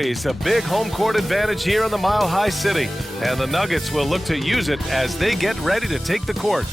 always a big home court advantage here in the Mile High City, and the Nuggets will look to use it as they get ready to take the court.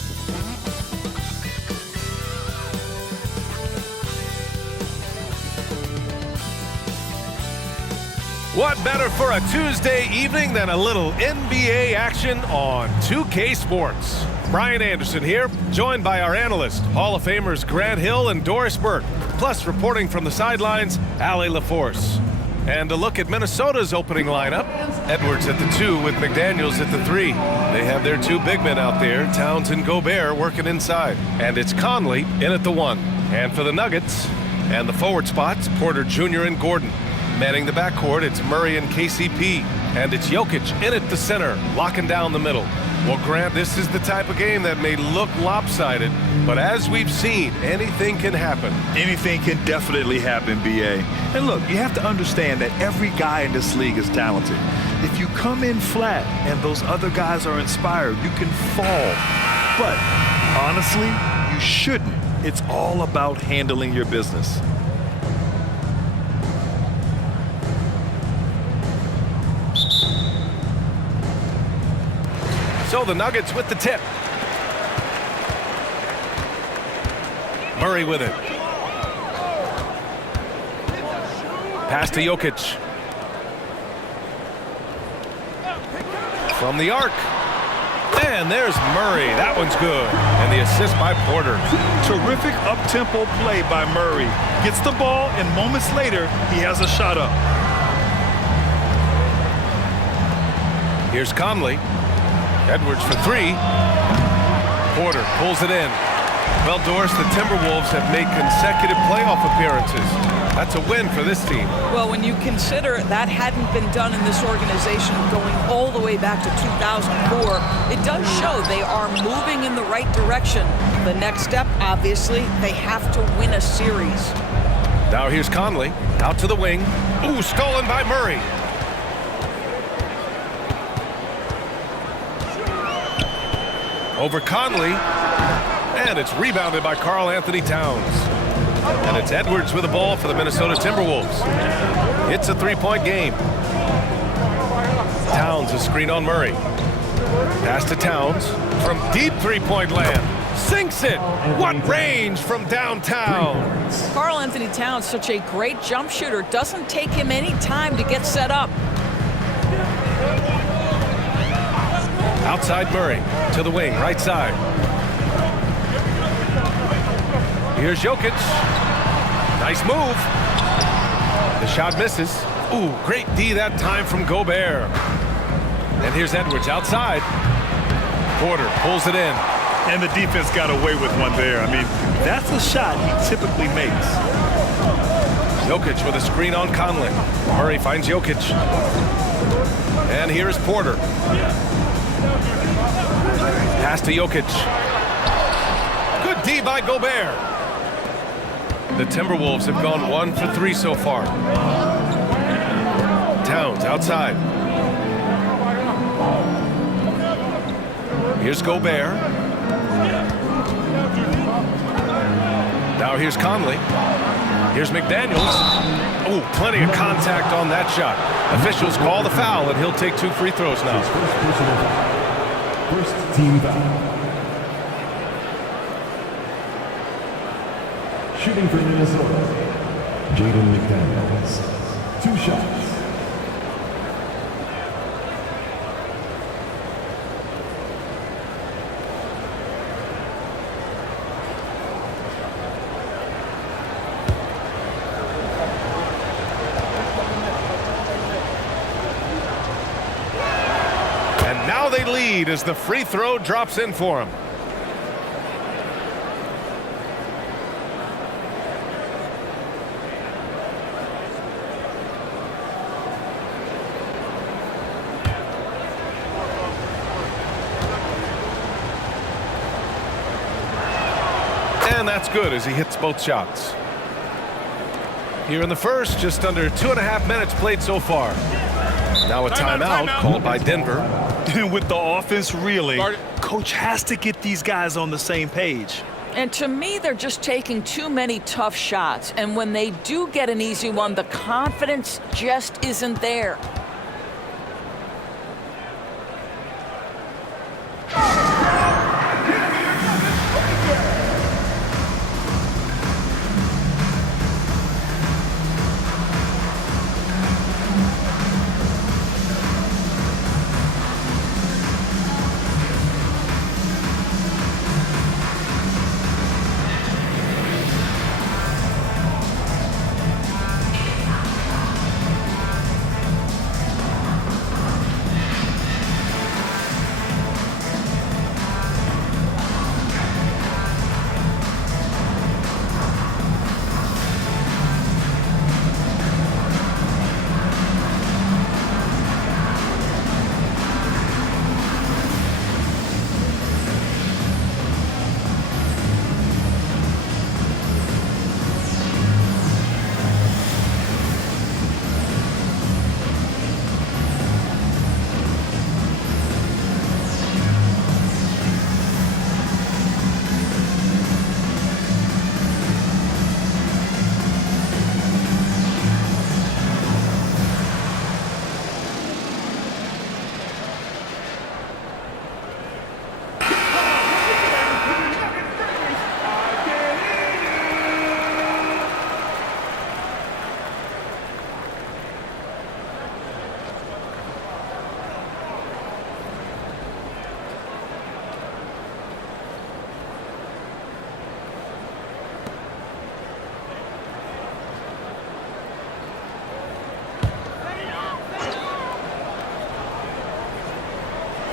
What better for a Tuesday evening than a little NBA action on 2K Sports? Brian Anderson here, joined by our analysts, Hall of Famers Grant Hill and Doris Burke, plus reporting from the sidelines, Allie LaForce. And a look at Minnesota's opening lineup. Edwards at the 2 with McDaniels at the 3. They have their 2 big men out there, Towns and Gobert, working inside. And it's Conley in at the 1. And for the Nuggets, and the forward spots, Porter Jr. and Gordon. Manning the backcourt, it's Murray and KCP. And it's Jokic in at the center, locking down the middle. Well, Grant, this is the type of game that may look lopsided, but as we've seen, anything can happen. Anything can definitely happen, B.A. And look, you have to understand that every guy in this league is talented. If you come in flat and those other guys are inspired, you can fall. But honestly, you shouldn't. It's all about handling your business. So the Nuggets with the tip. Murray with it. Pass to Jokic. From the arc. And there's Murray. That one's good. And the assist by Porter. Terrific up-tempo play by Murray. Gets the ball, and moments later, he has a shot up. Here's Conley. Edwards for 3. Porter pulls it in. Well, Doris, the Timberwolves have made consecutive playoff appearances. That's a win for this team. Well, when you consider that hadn't been done in this organization going all the way back to 2004, it does show they are moving in the right direction. The next step, obviously, they have to win a series. Now here's Conley, out to the wing. Ooh, stolen by Murray. Over Conley, and it's rebounded by Karl Anthony Towns. And it's Edwards with the ball for the Minnesota Timberwolves. It's a 3-point game. Towns a screen on Murray. Pass to Towns from deep 3-point land. Sinks it. What range from downtown. Karl Anthony Towns, such a great jump shooter. Doesn't take him any time to get set up. Outside Murray, to the wing, right side. Here's Jokic. Nice move. The shot misses. Ooh, great D that time from Gobert. And here's Edwards outside. Porter pulls it in. And the defense got away with one there. I mean, that's a shot he typically makes. Jokic with a screen on Conley. Murray finds Jokic. And here's Porter. Pass to Jokic. Good D by Gobert. The Timberwolves have gone 1 for 3 so far. Towns outside. Here's Gobert. Now here's Conley. Here's McDaniels. Oh, plenty of contact on that shot. Officials call the foul, and he'll take 2 free throws now. First team foul. Shooting for Minnesota, Jaden McDaniels. 2 shots. Now they lead as the free throw drops in for him. And that's good as he hits both shots. Here in the first, just under 2.5 minutes played so far. Now a timeout called by Denver. With the offense reeling, coach has to get these guys on the same page. And to me, they're just taking too many tough shots. And when they do get an easy one, the confidence just isn't there.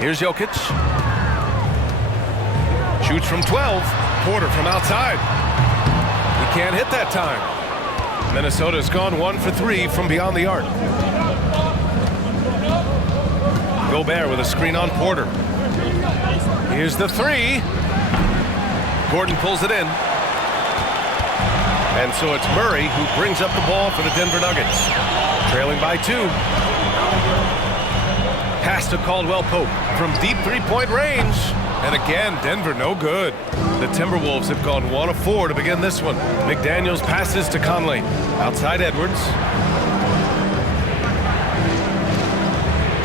Here's Jokic. Shoots from 12. Porter from outside. He can't hit that time. Minnesota's gone 1 for 3 from beyond the arc. Gobert with a screen on Porter. Here's the 3. Gordon pulls it in. And so it's Murray who brings up the ball for the Denver Nuggets. Trailing by 2. Pass to Caldwell Pope from deep three-point range. And again, Denver no good. The Timberwolves have gone 1 of 4 to begin this one. McDaniels passes to Conley. Outside Edwards.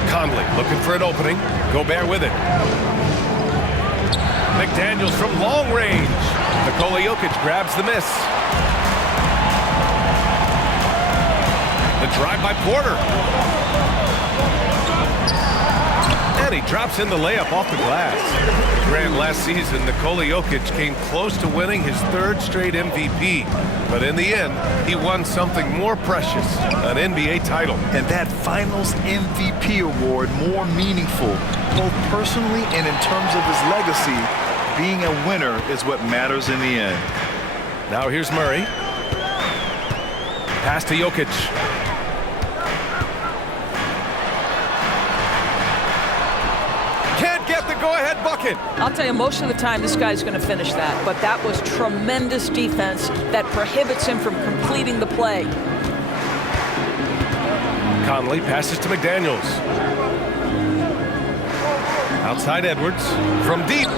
Conley looking for an opening. Gobert with it. McDaniels from long range. Nikola Jokic grabs the miss. The drive by Porter. And he drops in the layup off the glass. Grant, last season, Nikola Jokic came close to winning his 3rd straight MVP. But in the end, he won something more precious, an NBA title. And that Finals MVP award more meaningful, both personally and in terms of his legacy. Being a winner is what matters in the end. Now here's Murray. Pass to Jokic. Can't get the go-ahead bucket. I'll tell you, most of the time this guy's going to finish that, but that was tremendous defense that prohibits him from completing the play. Conley passes to McDaniels. Outside Edwards from deep.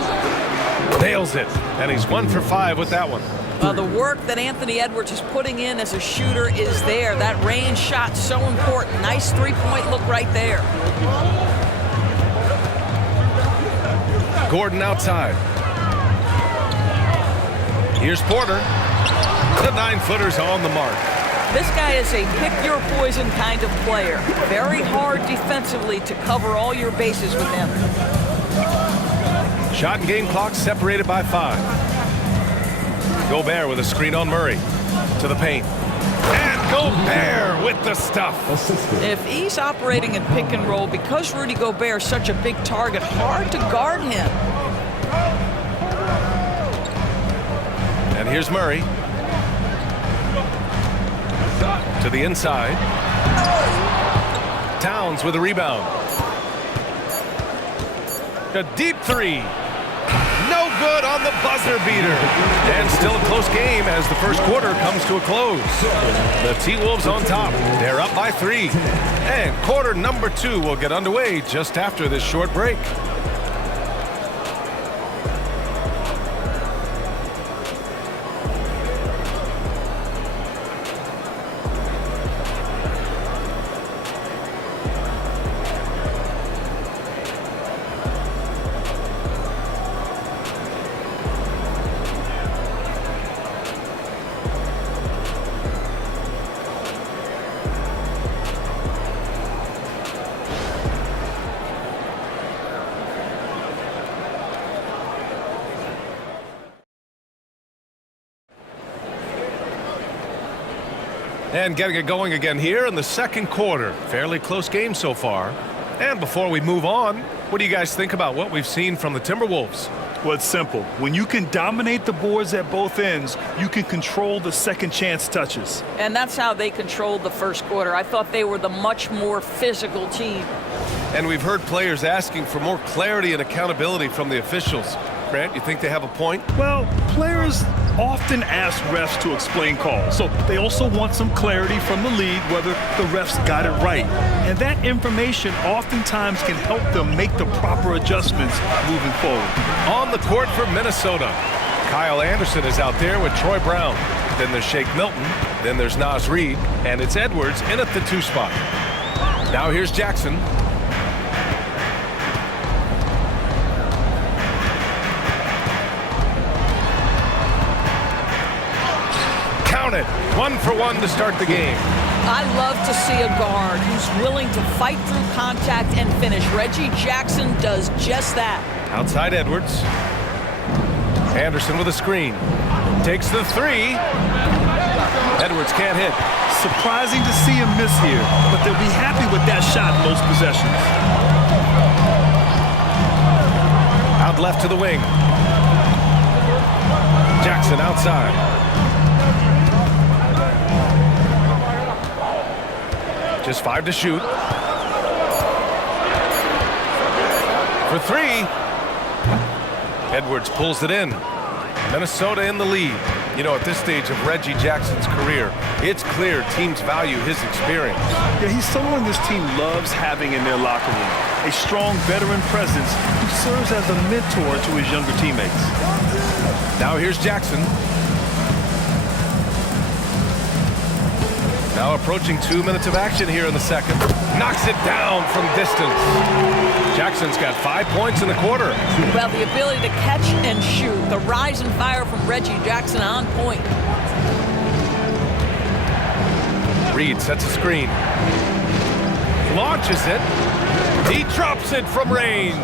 Nails it, and he's 1 for 5 with that one. The work that Anthony Edwards is putting in as a shooter is there. That range shot so important. Nice three-point look right there. Gordon outside. Here's Porter. The 9-footer's on the mark. This guy is a pick-your-poison kind of player. Very hard defensively to cover all your bases with him. Shot and game clock separated by 5. Gobert with a screen on Murray. To the paint. And Gobert with the stuff. If he's operating in pick and roll, because Rudy Gobert is such a big target, hard to guard him. And here's Murray. To the inside. Towns with a rebound. A deep 3. No good on the buzzer beater. And still a close game as the first quarter comes to a close. The T-Wolves on top. They're up by 3. And quarter number 2 will get underway just after this short break. And getting it going again here in the second quarter. Fairly close game so far. And before we move on, what do you guys think about what we've seen from the Timberwolves? Well, it's simple. When you can dominate the boards at both ends, you can control the second chance touches. And that's how they controlled the first quarter. I thought they were the much more physical team. And we've heard players asking for more clarity and accountability from the officials. Grant, you think they have a point? Well, players often ask refs to explain calls, so they also want some clarity from the league whether the refs got it right. And that information oftentimes can help them make the proper adjustments moving forward. On the court for Minnesota, Kyle Anderson is out there with Troy Brown. Then there's Shake Milton, then there's Naz Reid, and it's Edwards in at the 2 spot. Now here's Jackson. It 1-for-1 to start the game. I love to see a guard who's willing to fight through contact and finish. Reggie Jackson does just that. Outside Edwards. Anderson with a screen. Takes the 3. Edwards can't hit. Surprising to see him miss here, but they'll be happy with that shot in most possessions. Out left to the wing. Jackson outside. Just 5 to shoot. For 3. Edwards pulls it in. Minnesota in the lead. You know, at this stage of Reggie Jackson's career, it's clear teams value his experience. Yeah, he's someone this team loves having in their locker room. A strong veteran presence who serves as a mentor to his younger teammates. Now here's Jackson. Now approaching 2 minutes of action here in the second. Knocks it down from distance. Jackson's got 5 points in the quarter. Well, the ability to catch and shoot. The rise and fire from Reggie Jackson on point. Reid sets a screen. Launches it. He drops it from range.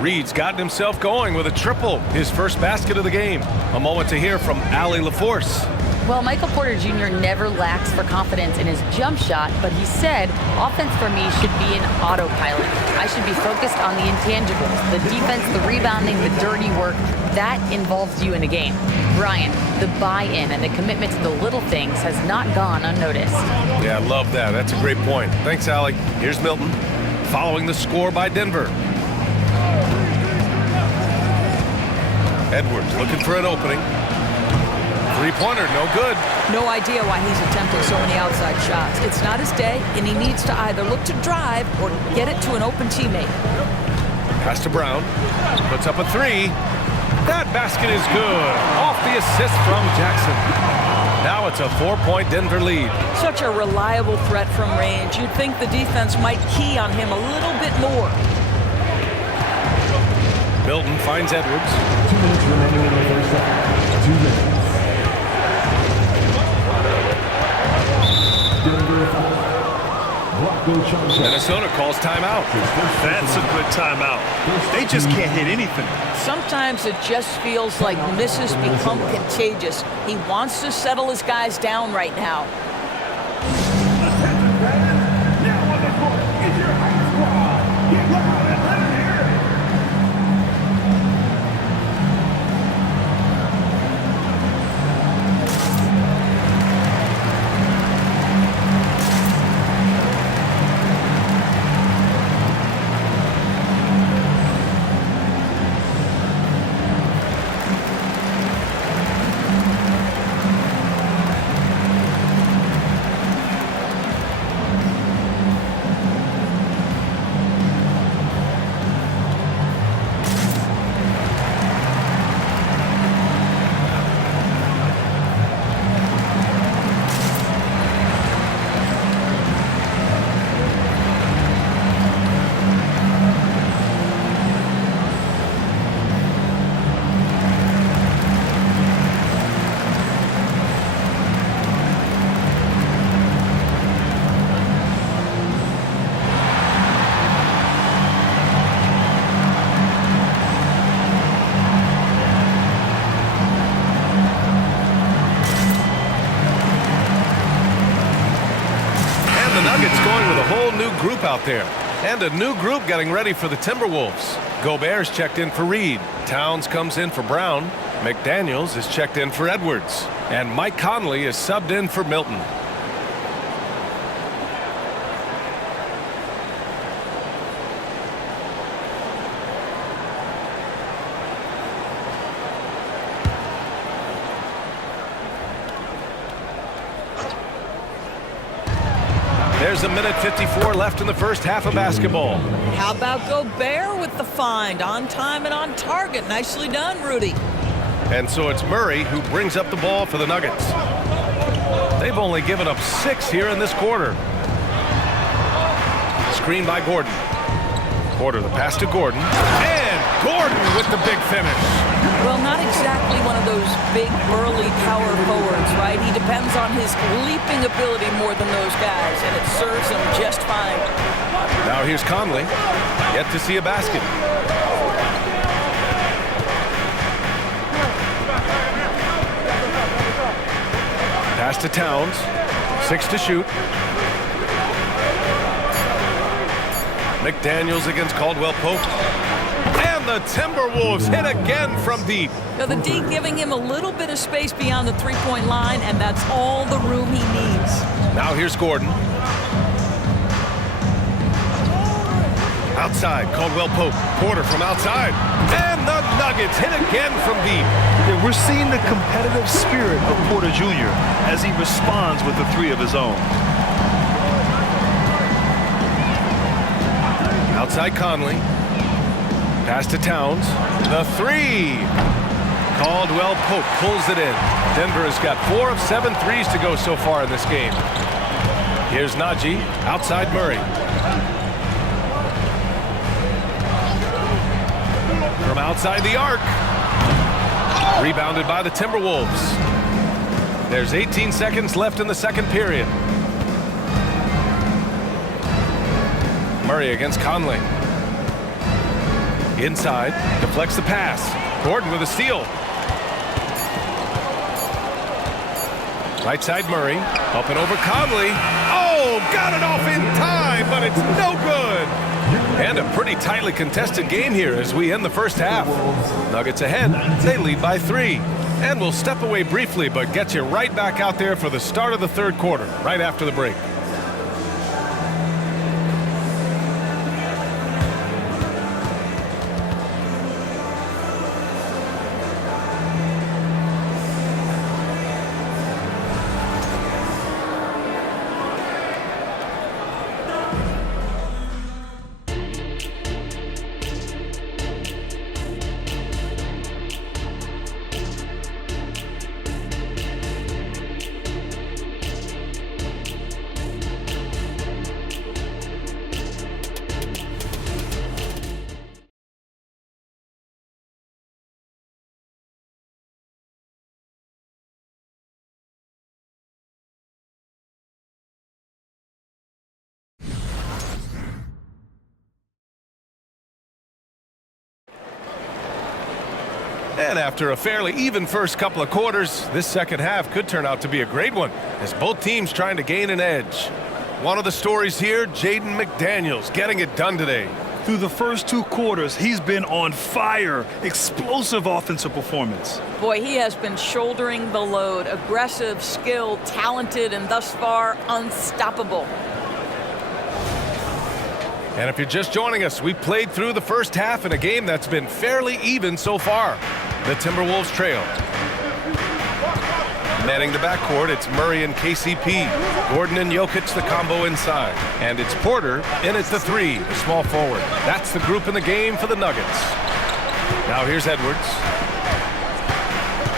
Reid's gotten himself going with a triple. His first basket of the game. A moment to hear from Allie LaForce. Well, Michael Porter Jr. never lacks for confidence in his jump shot, but he said, offense for me should be an autopilot. I should be focused on the intangibles, the defense, the rebounding, the dirty work. That involves you in a game. Brian, the buy-in and the commitment to the little things has not gone unnoticed. Yeah, I love that. That's a great point. Thanks, Allie. Here's Milton, following the score by Denver. Edwards looking for an opening. Three-pointer, no good. No idea why he's attempting so many outside shots. It's not his day, and he needs to either look to drive or get it to an open teammate. Pass to Brown. Puts up a 3. That basket is good. Off the assist from Jackson. Now it's a 4-point Denver lead. Such a reliable threat from range. You'd think the defense might key on him a little bit more. Milton finds Edwards. 2 minutes remaining in the first half. 2 minutes. Minnesota calls timeout. That's a good timeout. They just can't hit anything. Sometimes it just feels like misses become contagious. He wants to settle his guys down right now. out there. And a new group getting ready for the Timberwolves. Gobert's checked in for Reed. Towns comes in for Brown. McDaniels is checked in for Edwards. And Mike Conley is subbed in for Milton. There's a minute 54 left in the first half of basketball. How about Gobert with the find? On time and on target. Nicely done, Rudy. And so it's Murray who brings up the ball for the Nuggets. They've only given up 6 here in this quarter. Screen by Gordon. Porter, the pass to Gordon. And Gordon with the big finish. Well, not exactly one of those big, burly power forwards, right? He depends on his leaping ability more than those guys, and it serves him just fine. Now here's Conley. Yet to see a basket. Pass to Towns. 6 to shoot. McDaniels against Caldwell Pope. And the Timberwolves hit again from deep. Now the D giving him a little bit of space beyond the three-point line, and that's all the room he needs. Now here's Gordon. Outside, Caldwell Pope. Porter from outside. And the Nuggets hit again from deep. Yeah, we're seeing the competitive spirit of Porter Jr. as he responds with the 3 of his own. Outside Conley. Pass to Towns. The 3. Caldwell Pope pulls it in. Denver has got 4 of 7 threes to go so far in this game. Here's Najee. Outside Murray. From outside the arc. Rebounded by the Timberwolves. There's 18 seconds left in the second period. Murray against Conley. Inside, deflects the pass. Gordon with a steal. Right side Murray, up and over Conley. Oh, got it off in time, but it's no good. And a pretty tightly contested game here as we end the first half. Nuggets ahead, they lead by 3. And we'll step away briefly, but get you right back out there for the start of the third quarter, right after the break. And after a fairly even first couple of quarters, this second half could turn out to be a great one as both teams trying to gain an edge. One of the stories here, Jaden McDaniels getting it done today. Through the first 2 quarters, he's been on fire. Explosive offensive performance. Boy, he has been shouldering the load. Aggressive, skilled, talented, and thus far unstoppable. And if you're just joining us, we played through the first half in a game that's been fairly even so far. The Timberwolves trail. Manning the backcourt, it's Murray and KCP. Gordon and Jokic, the combo inside. And it's Porter in at the 3, the small forward. That's the group in the game for the Nuggets. Now here's Edwards.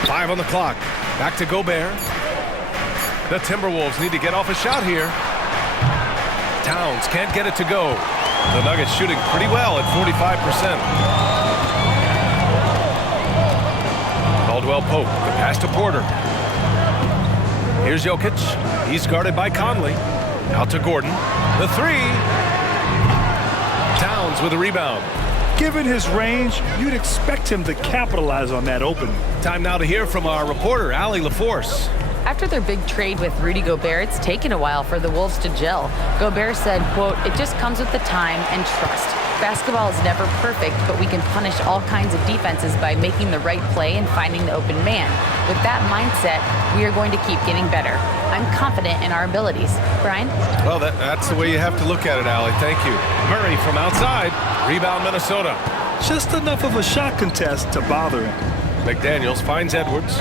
5 on the clock. Back to Gobert. The Timberwolves need to get off a shot here. Towns can't get it to go. The Nuggets shooting pretty well at 45%. Caldwell Pope, the pass to Porter. Here's Jokic. He's guarded by Conley. Out to Gordon. The 3. Towns with a rebound. Given his range, you'd expect him to capitalize on that opening. Time now to hear from our reporter, Allie LaForce. After their big trade with Rudy Gobert, it's taken a while for the Wolves to gel. Gobert said, quote, "It just comes with the time and trust. Basketball is never perfect, but we can punish all kinds of defenses by making the right play and finding the open man. With that mindset, we are going to keep getting better. I'm confident in our abilities." Brian? Well, that's the way you have to look at it, Allie. Thank you. Murray from outside. Rebound, Minnesota. Just enough of a shot contest to bother him. McDaniels finds Edwards.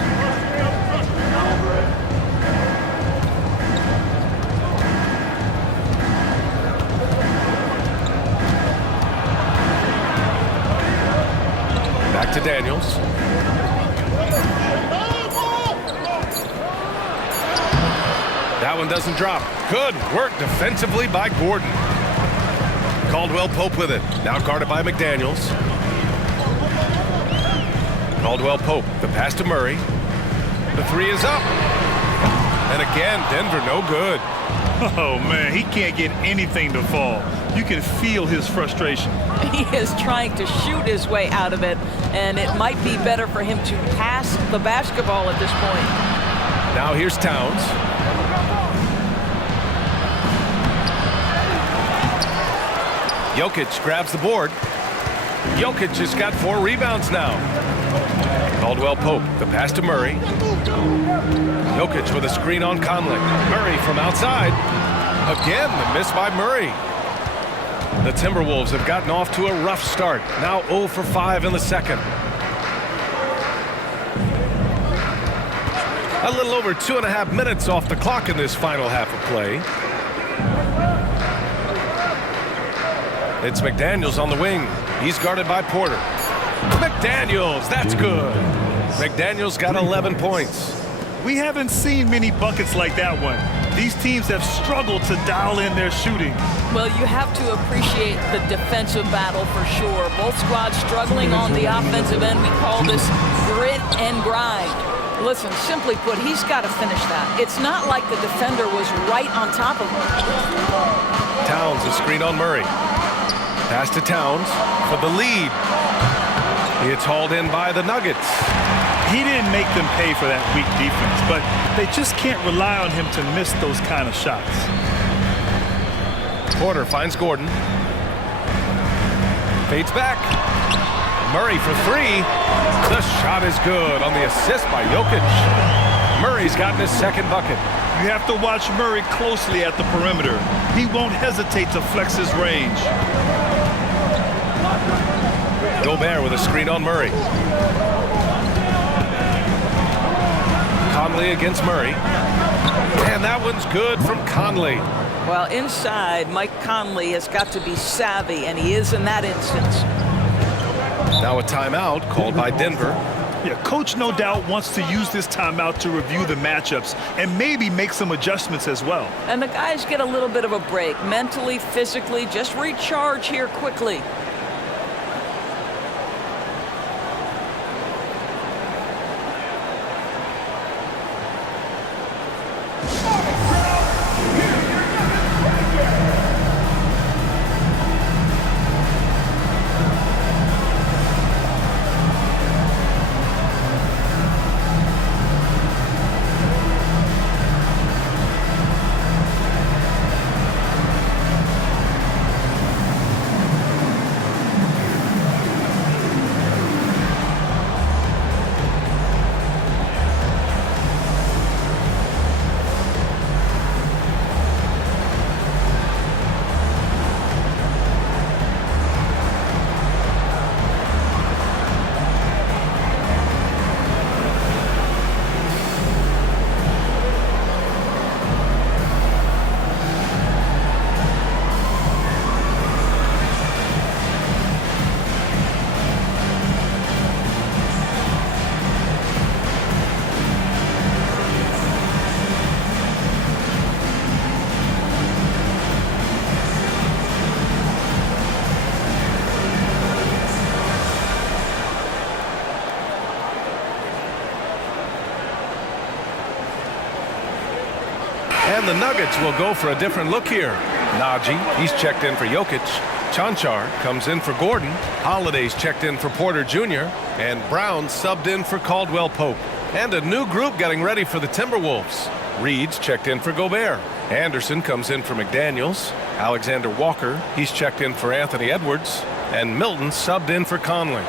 Back to Daniels. That one doesn't drop. Good work defensively by Gordon. Caldwell Pope with it. Now guarded by McDaniels. Caldwell Pope, the pass to Murray. The three is up. And again, Denver no good. Oh, man, he can't get anything to fall. You can feel his frustration. He is trying to shoot his way out of it, and it might be better for him to pass the basketball at this point. Now here's Towns. Jokic grabs the board. Jokic has got 4 rebounds now. Caldwell Pope, the pass to Murray. Jokic with a screen on Conley. Murray from outside. Again, the miss by Murray. The Timberwolves have gotten off to a rough start. Now 0 for 5 in the second. A little over 2.5 minutes off the clock in this final half of play. It's McDaniels on the wing. He's guarded by Porter. McDaniels, that's good. McDaniels got 11 points. We haven't seen many buckets like that one. These teams have struggled to dial in their shooting. Well, you have to appreciate the defensive battle for sure. Both squads struggling on the offensive end. We call this grit and grind. Listen, simply put, he's got to finish that. It's not like the defender was right on top of him. Towns, a screen on Murray. Pass to Towns for the lead. It's hauled in by the Nuggets. He didn't make them pay for that weak defense, but they just can't rely on him to miss those kind of shots. Porter finds Gordon. Fades back. Murray for 3. The shot is good on the assist by Jokic. Murray's gotten his second bucket. You have to watch Murray closely at the perimeter. He won't hesitate to flex his range. Gobert with a screen on Murray. Conley against Murray. And that one's good from Conley. Well, inside, Mike Conley has got to be savvy, and he is in that instance. Now a timeout called by Denver. Yeah, coach no doubt wants to use this timeout to review the matchups and maybe make some adjustments as well. And the guys get a little bit of a break, mentally, physically, just recharge here quickly. And the Nuggets will go for a different look here. Najee, he's checked in for Jokic. Chanchar comes in for Gordon. Holiday's checked in for Porter Jr. And Brown subbed in for Caldwell Pope. And a new group getting ready for the Timberwolves. Reed's checked in for Gobert. Anderson comes in for McDaniels. Alexander Walker, he's checked in for Anthony Edwards. And Milton subbed in for Conley.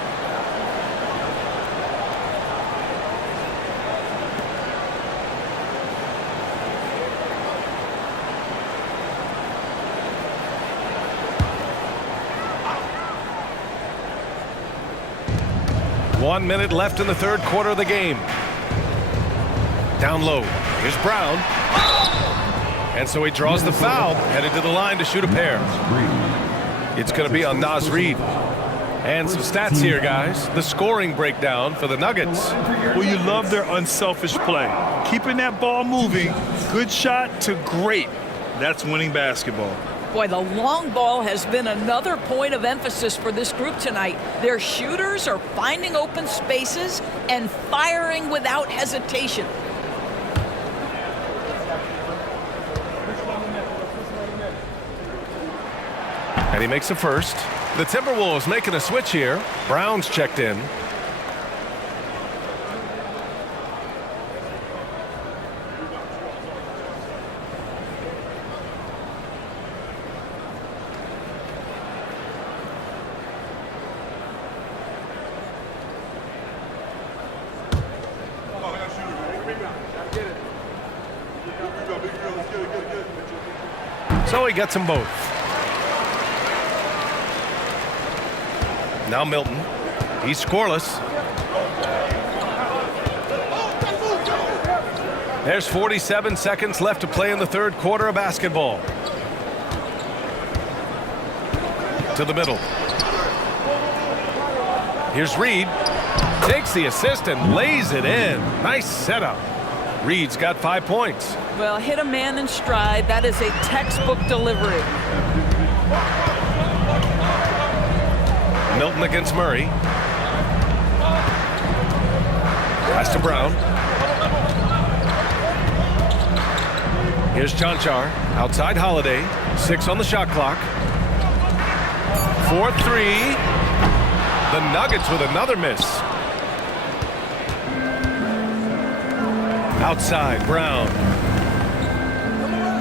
One minute left in the third quarter of the game. Down low. Here's Brown. And so he draws the foul, headed to the line to shoot a pair. It's going to be on Naz Reid. And some stats here, guys. The scoring breakdown for the Nuggets. Well, you love their unselfish play. Keeping that ball moving, good shot to great. That's winning basketball. Boy, the long ball has been another point of emphasis for this group tonight. Their shooters are finding open spaces and firing without hesitation. And he makes a first. The Timberwolves making a switch here. Brown's checked in. So he gets them both. Now Milton. He's scoreless. There's 47 seconds left to play in the third quarter of basketball. To the middle. Here's Reed. Takes the assist and lays it in. Nice setup. Reed's got 5 points. Well, hit a man in stride. That is a textbook delivery. Milton against Murray. Pass to Brown. Here's Chanchar. Outside Holiday. 6 on the shot clock. 4-3. The Nuggets with another miss. Outside, Brown.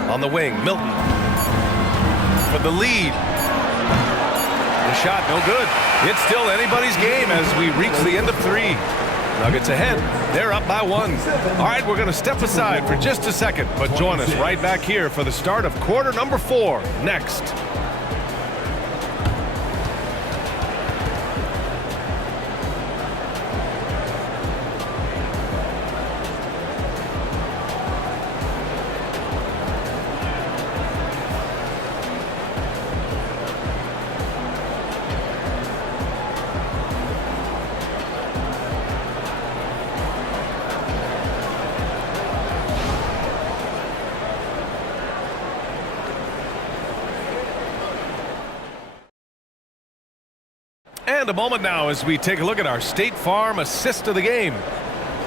On the wing, Milton. For the lead. The shot, no good. It's still anybody's game as we reach the end of 3. Nuggets ahead. They're up by 1. All right, we're going to step aside for just a second, but join us right back here for the start of quarter number 4 next. And a moment now as we take a look at our State Farm assist of the game.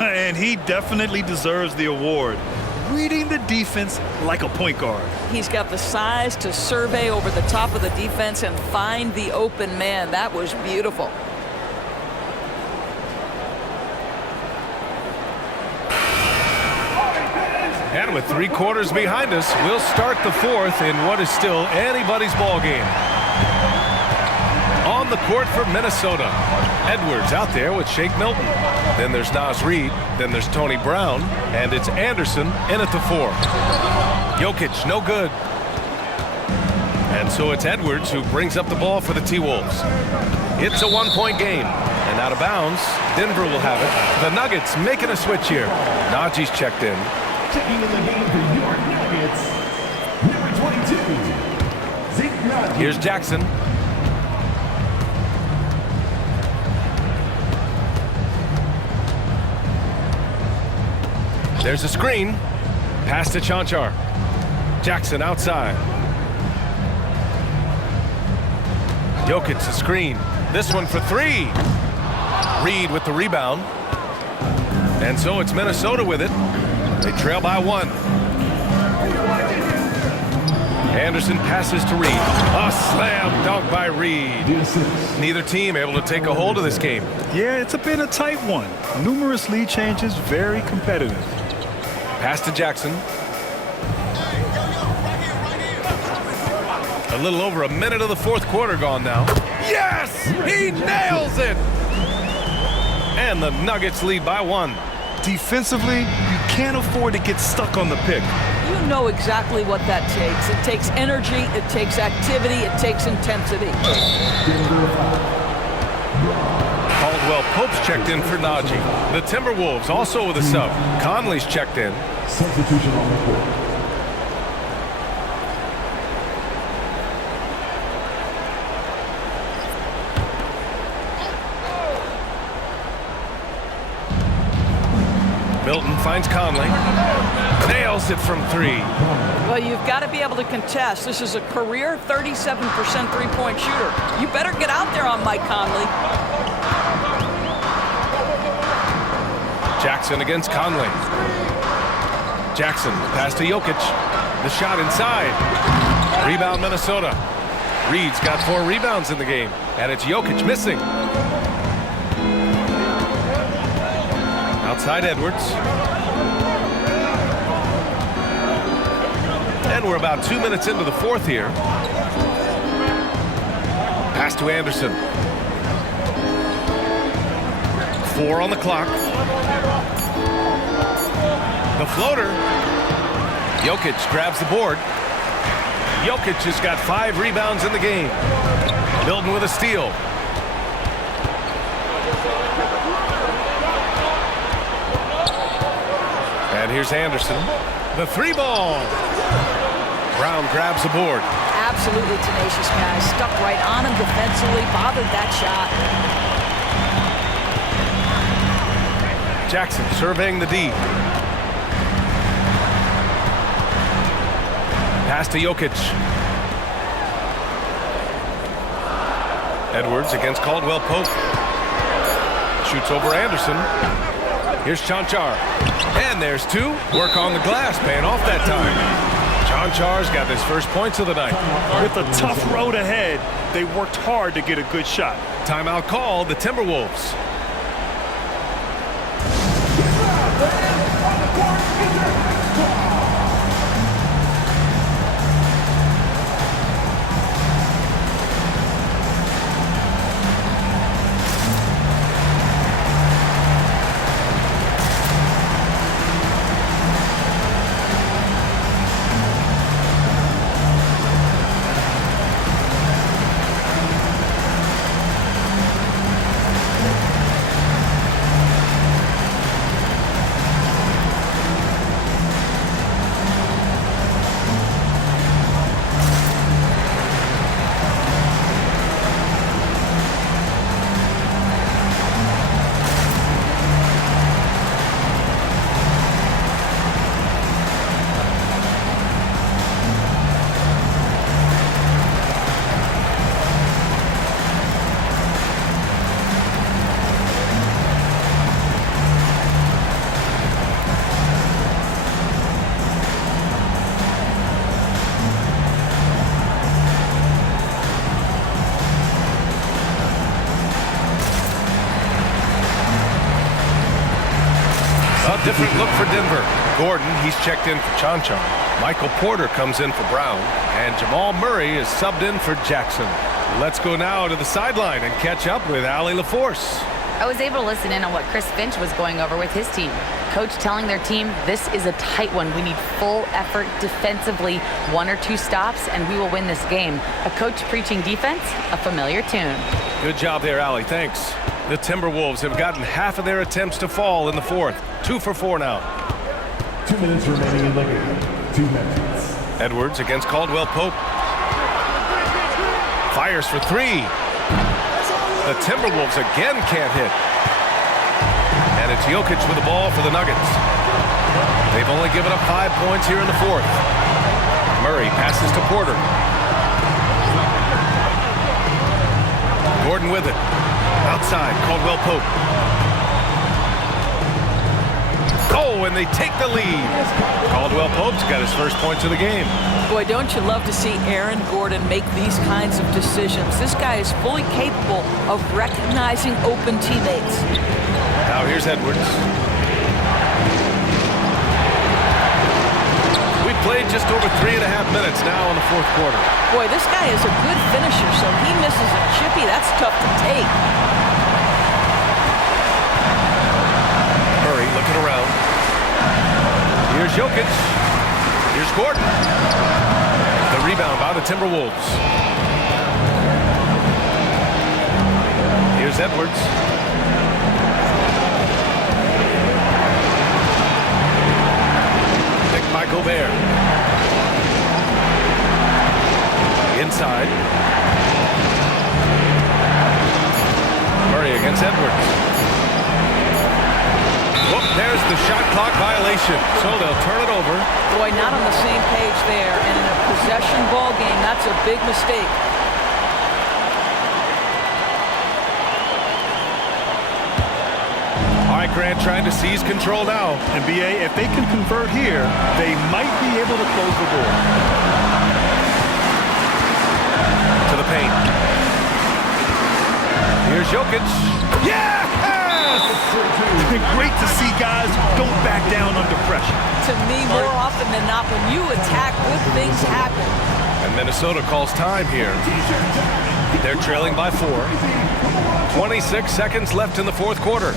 And he definitely deserves the award. Reading the defense like a point guard. He's got the size to survey over the top of the defense and find the open man. That was beautiful. And with 3 quarters behind us, we'll start the 4th in what is still anybody's ball game. On the court for Minnesota. Edwards out there with Shake Milton. Then there's Naz Reid. Then there's Tony Brown. And it's Anderson in at the 4. Jokic, no good. And so it's Edwards who brings up the ball for the T-Wolves. It's a 1-point game. And out of bounds, Denver will have it. The Nuggets making a switch here. Najee's checked in. Checking in the game for your Nuggets, number 22, Zeke Najee. Here's Jackson. There's a screen. Pass to Chanchar. Jackson outside. Jokic a screen. This one for 3. Reed with the rebound. And so it's Minnesota with it. They trail by 1. Anderson passes to Reed. A slam dunk by Reed. Neither team able to take a hold of this game. Yeah, it's been a tight one. Numerous lead changes, very competitive. Pass to Jackson. A little over a minute of the fourth quarter gone now. Yes! He nails it! And the Nuggets lead by 1. Defensively, you can't afford to get stuck on the pick. You know exactly what that takes. It takes energy, it takes activity, it takes intensity. Caldwell Pope's checked in for Najee. The Timberwolves also with a sub. Conley's checked in. Substitution on the court. Milton finds Conley. Nails it from 3. Well, you've got to be able to contest. This is a career 37% three-point shooter. You better get out there on Mike Conley. Jackson against Conley. Jackson, pass to Jokic. The shot inside. Rebound Minnesota. Reed's got 4 rebounds in the game, and it's Jokic missing. Outside Edwards. And we're about 2 minutes into the fourth here. Pass to Anderson. 4 on the clock. The floater. Jokic grabs the board. Jokic has got 5 rebounds in the game. Milton with a steal. And here's Anderson. The 3-ball. Brown grabs the board. Absolutely tenacious guy. Stuck right on him defensively. Bothered that shot. Jackson surveying the D. Pass to Jokic. Edwards against Caldwell Pope. Shoots over Anderson. Here's Chanchar. And there's 2. Work on the glass, paying off that time. Chanchar's got his first points of the night. With a tough road ahead, they worked hard to get a good shot. Timeout called, the Timberwolves. Different look for Denver. Gordon, he's checked in for Chanchar. Michael Porter comes in for Brown. And Jamal Murray is subbed in for Jackson. Let's go now to the sideline and catch up with Allie LaForce. I was able to listen in on what Chris Finch was going over with his team. Coach telling their team, this is a tight one. We need full effort defensively, 1 or 2 stops, and we will win this game. A coach preaching defense, a familiar tune. Good job there, Allie. Thanks. The Timberwolves have gotten half of their attempts to fall in the fourth. 2 for 4 now. 2 minutes remaining in the game. 2 minutes. Edwards against Caldwell Pope. Fires for 3. The Timberwolves again can't hit. And it's Jokic with the ball for the Nuggets. They've only given up 5 points here in the fourth. Murray passes to Porter. Gordon with it. Outside, Caldwell Pope. Oh, Oh, and they take the lead. Caldwell Pope's got his first points of the game. Boy, don't you love to see Aaron Gordon make these kinds of decisions. This guy is fully capable of recognizing open teammates. Now here's Edwards. We played just over 3.5 minutes now in the fourth quarter. Boy, this guy is a good finisher, so he misses a chippy. That's tough to take. Murray looking around. Here's Jokic. Here's Gordon. The rebound by the Timberwolves. Here's Edwards. Picked by Gobert. Inside. Murray against Edwards. Whoop, there's the shot clock violation, so they'll turn it over. Boy, not on the same page there, and in a possession ball game, that's a big mistake. All right, Grant trying to seize control now. And BA, if they can convert here, they might be able to close the door. To the paint. Here's Jokic. Yes! Great to see guys who don't back down under pressure. To me, more often than not, when you attack, good things happen. And Minnesota calls time here. They're trailing by 4. 26 seconds left in the fourth quarter.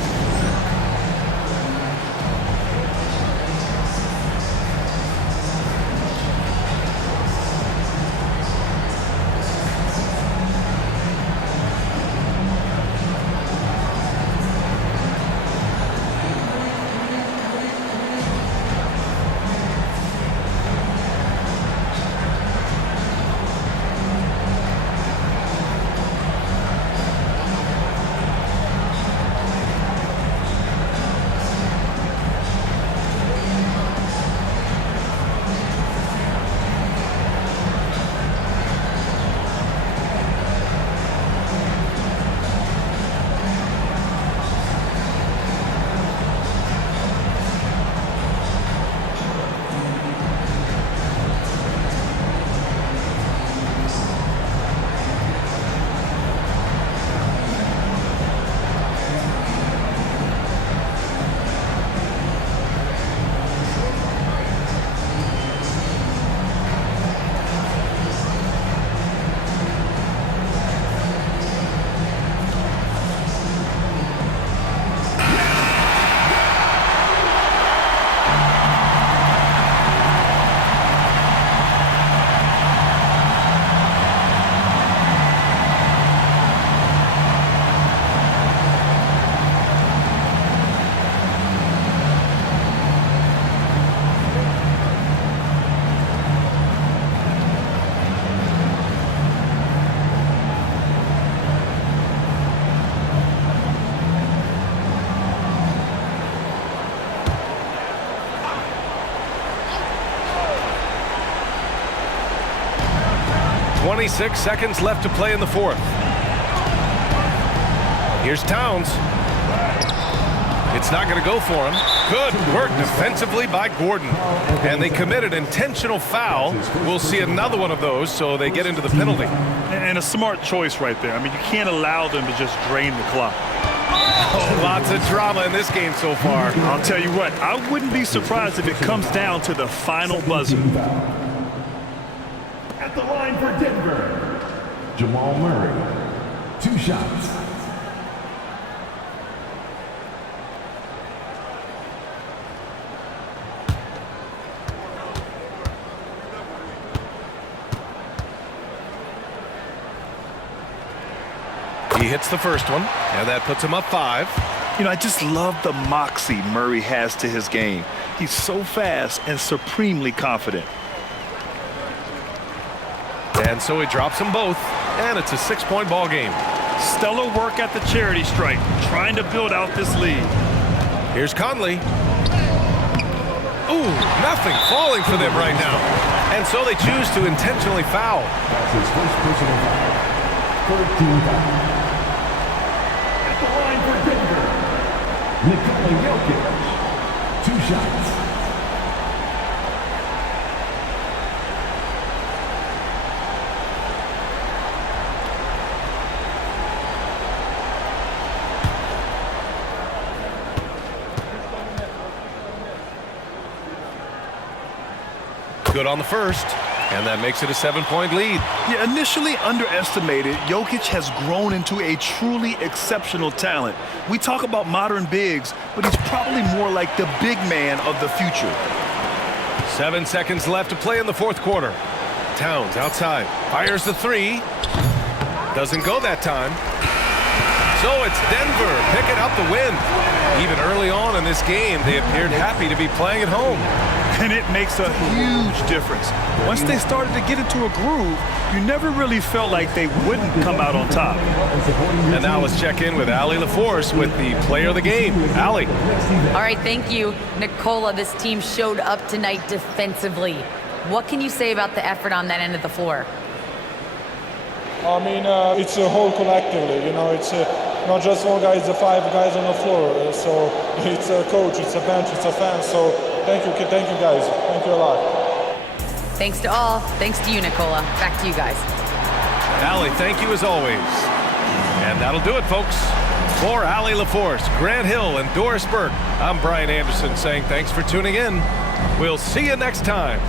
.26 seconds left to play in the fourth. Here's Towns. It's not going to go for him. Good work defensively by Gordon. And they committed intentional foul. We'll see another one of those, so they get into the penalty. And a smart choice right there. I mean, you can't allow them to just drain the clock. Oh, lots of drama in this game so far. I'll tell you what, I wouldn't be surprised if it comes down to the final buzzer. At the line for Denver, Jamal Murray. 2 shots. He hits the first one, and that puts him up 5. You know, I just love the moxie Murray has to his game. He's so fast and supremely confident. And so he drops them both, and it's a 6-point ball game. Stellar work at the charity stripe, trying to build out this lead. Here's Conley. Ooh, nothing falling for them right now. And so they choose to intentionally foul. That's his first personal foul. 13 foul. At the line for Denver, Nikola Jokic. 2 shot. Good on the first, and that makes it a 7-point lead. Yeah, initially underestimated, Jokic has grown into a truly exceptional talent. We talk about modern bigs, but he's probably more like the big man of the future. 7 seconds left to play in the fourth quarter. Towns outside, fires the three. Doesn't go that time. So it's Denver picking up the win. Even early on in this game, they appeared happy to be playing at home. And it makes a huge difference. Once they started to get into a groove, you never really felt like they wouldn't come out on top. And now let's check in with Allie LaForce with the player of the game. Allie. All right, thank you. Nicola, this team showed up tonight defensively. What can you say about the effort on that end of the floor? I mean, it's a whole collectively, you know, it's not just one guy, it's the 5 guys on the floor. So it's a coach, it's a bench, it's a fan. So thank you guys. Thank you a lot. Thanks to all. Thanks to you, Nicola. Back to you guys. Allie, thank you as always. And that'll do it, folks. For Allie LaForce, Grant Hill, and Doris Burke, I'm Brian Anderson saying thanks for tuning in. We'll see you next time.